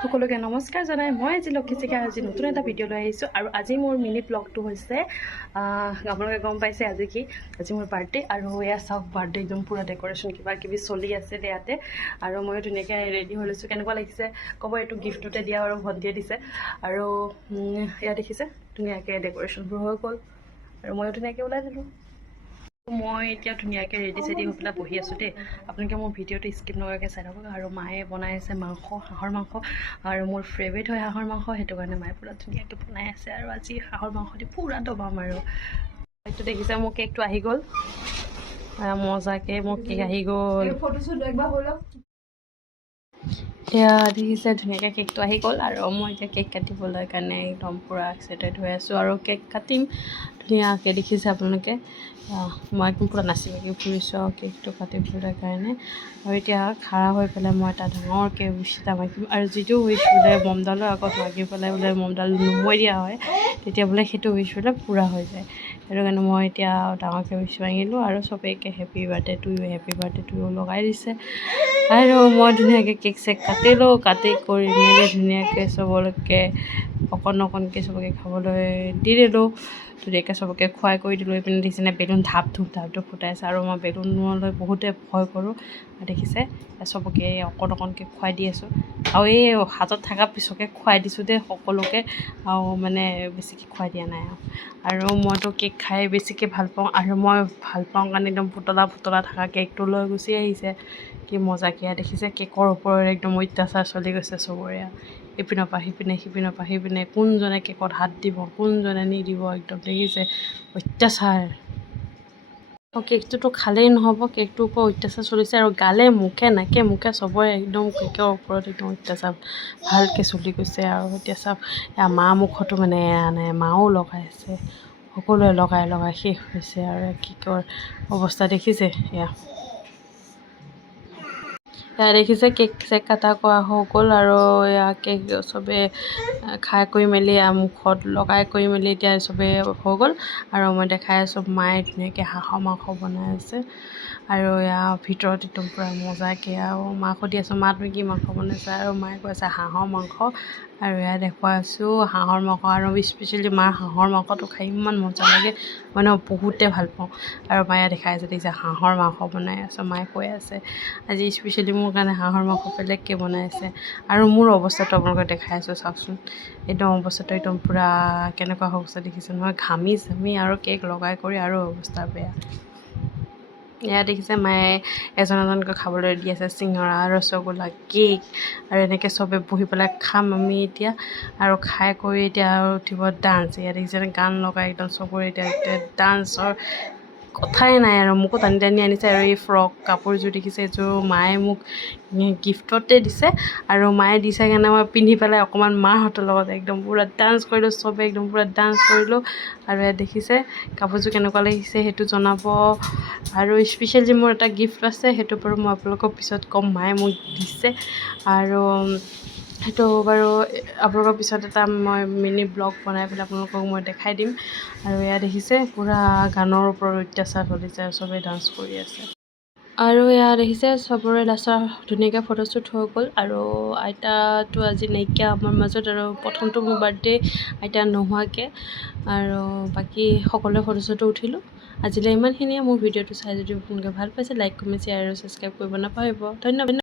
সকলোকে নমস্কাৰ জনাই মই আজি লক্ষীচিকা আজি নতুন এটা ভিডিঅ' লৈ আহিছোঁ আৰু আজি মোৰ মিনি ব্লগটো হৈছে আপোনালোকে গম পাইছে আজি মোৰ বাৰ্থডে আৰু এয়া চাওক বাৰ্থডে একদম পূৰা ডেক'ৰেশ্যন কিবা কিবি চলি আছে ইয়াতে আৰু ময়ো ধুনীয়াকৈ ৰেডি হৈ লৈছোঁ কেনেকুৱা লাগিছে ক'ব এইটো গিফ্টতে দিয়া আৰু ভণ্টিয়ে দিছে আৰু এয়া দেখিছে ধুনীয়াকৈ ডেক'ৰেশ্যনবোৰ হৈ গ'ল আৰু ময়ো ধুনীয়াকৈ ওলাই দিলোঁ মই এতিয়া ধুনীয়াকৈ ৰেডি চেডি হৈ পেলাই বহি আছোঁ দেই আপোনালোকে মোৰ ভিডিঅ'টো স্কিপ নকৰাকৈ চাই থাকক আৰু মায়ে বনাই আছে মাংস হাঁহৰ মাংস আৰু মোৰ ফেভৰেট হয় হাঁহৰ মাংস সেইটো কাৰণে মায়ে পূৰা ধুনীয়াকৈ বনাই আছে আৰু আজি হাঁহৰ মাংস দি পূৰা দবাম আৰু এইটো দেখিছে মোৰ কেকটো আহি গ'ল মজাকৈ মোৰ কেক আহি গ'ল এতিয়া দেখিছে ধুনীয়াকৈ কেকটো আহি গ'ল আৰু মই এতিয়া কেক কাটিবলৈ কাৰণে একদম পূৰা এক্সাইটেড হৈ আছোঁ আৰু কেক কাটিম ধুনীয়াকৈ দেখিছে আপোনালোকে মই একদম পূৰা নাচি বাগি ফুৰিছোঁ আৰু কেকটো কাটিবলৈ কাৰণে আৰু এতিয়া খাৰা হৈ পেলাই মই এটা ডাঙৰকৈ উইচ এটা মাগিম আৰু যিটো উইচ বোলে মমডালৰ আগত মাগি পেলাই বোলে মমডাল নুমুৱাই দিয়া হয় তেতিয়া বোলে সেইটো উইচ বোলে পূৰা হৈ যায় সেইটো কাৰণে মই এতিয়া ডাঙৰকৈ উইচ মাগিলোঁ আৰু চবেইকে হেপী বাৰ্থডে টু ইউ লগাই দিছে আৰু মই ধুনীয়াকৈ কেক চেক কাটিলোঁ কাটি কৰি মেলি ধুনীয়াকৈ চবলৈকে অকণকৈ চবকে খাবলৈ দি দিলোঁ ধুনীয়াকৈ চবকে খুৱাই কৰি দিলোঁ এইপিনে দেখিছেনে বেলুন ধাপ ধুপ ফুটাইছে আৰু মই বেলুনলৈ বহুতে ভয় কৰোঁ দেখিছে চবকে অকণকৈ খুৱাই দি আছোঁ আৰু এই হাতত থকা পিছকে খুৱাই দিছোঁ দেই সকলোকে আৰু মানে বেছিকৈ খুৱাই দিয়া নাই আৰু মইতো কেক খাই বেছিকৈ ভাল পাওঁ আৰু মই ভাল পাওঁ কাৰণে একদম পুতলা থকা কেকটো লৈ গুচি আহিছে কি মজাকিয়া দেখিছে কেকৰ ওপৰত একদম অত্যাচাৰ চলি গৈছে চবৰে ইপিনৰ পৰা সিপিনে কোনজনে কেকত হাত দিব কোনজনে নিদিব একদম দেখিছে অত্যাচাৰ কেকটোতো খালেই নহ'ব কেকটোৰ ওপৰত অত্যাচাৰ চলিছে আৰু গালে নাকে মুখে চবৰে একদম কেকৰ ওপৰত একদম অত্যাচাৰ ভালকৈ চলি গৈছে আৰু এতিয়া চাওক মা মুখতো মানে এৰা নাই মাও লগাই আছে সকলোৱে লগাই শেষ হৈছে আৰু কেকৰ অৱস্থা দেখিছে এয়া দেখিছে কেক চেক কটা কৰা হৈ গ'ল আৰু এয়া কেক চবে খাই কৰি মেলি মুখত লগাই কৰি মেলি এতিয়া চবেই হৈ গ'ল আৰু মই দেখাই আছোঁ মায়ে ধুনীয়াকৈ হাঁহৰ মাংস বনাই আছে আৰু এয়া ভিতৰত একদম পূৰা মজাকৈ আৰু মাক সুধি আছোঁ মা তুমি কি মাংস বনাইছা আৰু মায়ে কৈছে হাঁহৰ মাংস আৰু এয়া দেখুৱাই আছোঁ হাঁহৰ মাংস আৰু স্পেচিয়েলি মাৰ হাঁহৰ মাংসটো খাই ইমান মজা লাগে মই বহুতে ভাল পাওঁ আৰু মায়ে দেখাই আছে দেখিছে হাঁহৰ মাংস বনাই আছে মায়ে কৈ আছে আজি স্পেচিয়েলি মোৰ কাৰণে হাঁহৰ মাংস বেলেগকৈ বনাই আছে আৰু মোৰ অৱস্থাটো আপোনালোকে দেখাই আছোঁ চাওকচোন একদম অৱস্থাটো একদম পূৰা কেনেকুৱা হৈ গৈছে দেখিছে নহয় ঘামি আৰু কেক লগাই কৰি আৰু অৱস্থা বেয়া এয়া দেখিছে মায়ে এজনকৈ খাবলৈ দি আছে চিঙৰা ৰসগোল্লা কেক আৰু এনেকৈ চবে বহি পেলাই খাম আমি এতিয়া আৰু খাই কৰি এতিয়া আৰু উঠিব ডান্স এয়া দেখিছে গান লগাই একদম চবৰে এতিয়া ডান্সৰ কথাই নাই আৰু মোকো টানি আনিছে আৰু এই ফ্ৰক কাপোৰযোৰ দেখিছে এইযোৰ মায়ে মোক গিফ্টতে দিছে আৰু মায়ে দিছে কাৰণে মই পিন্ধি পেলাই অকণমান মাহঁতৰ লগত একদম পূৰা ডান্স কৰিলোঁ চবে একদম পূৰা ডান্স কৰিলোঁ আৰু ইয়াত দেখিছে কাপোৰযোৰ কেনেকুৱা লাগিছে সেইটো জনাব আৰু স্পেচিয়েলি মোৰ এটা গিফ্ট আছে সেইটো বাৰু মই আপোনালোকক পিছত ক'ম মায়ে মোক দিছে আৰু সেইটো বাৰু আপোনালোকৰ পিছত এটা মই মিনি ব্লগ বনাই পেলাই আপোনালোকক মই দেখাই দিম আৰু এয়া দেখিছে পূৰা গানৰ ওপৰত অত্যাচাৰ চলিছে আৰু চবেই ডান্স কৰি আছে আৰু এয়া দেখিছে চবৰে লাষ্টৰ ধুনীয়াকৈ ফটোশ্বুট হৈ গ'ল আৰু আইতাটো আজি নাইকিয়া আমাৰ মাজত আৰু প্ৰথমটো মোৰ বাৰ্থডে আইতা নোহোৱাকৈ আৰু বাকী সকলোৱে ফটোশ্বুটো উঠিলোঁ আজিলৈ ইমানখিনিয়ে মোৰ ভিডিঅ'টো চাই যদি আপোনালোকে ভাল পাইছে লাইক কমেণ্ট শ্বেয়াৰ আৰু ছাবস্ক্ৰাইব কৰিব নাপাহৰিব ধন্যবাদ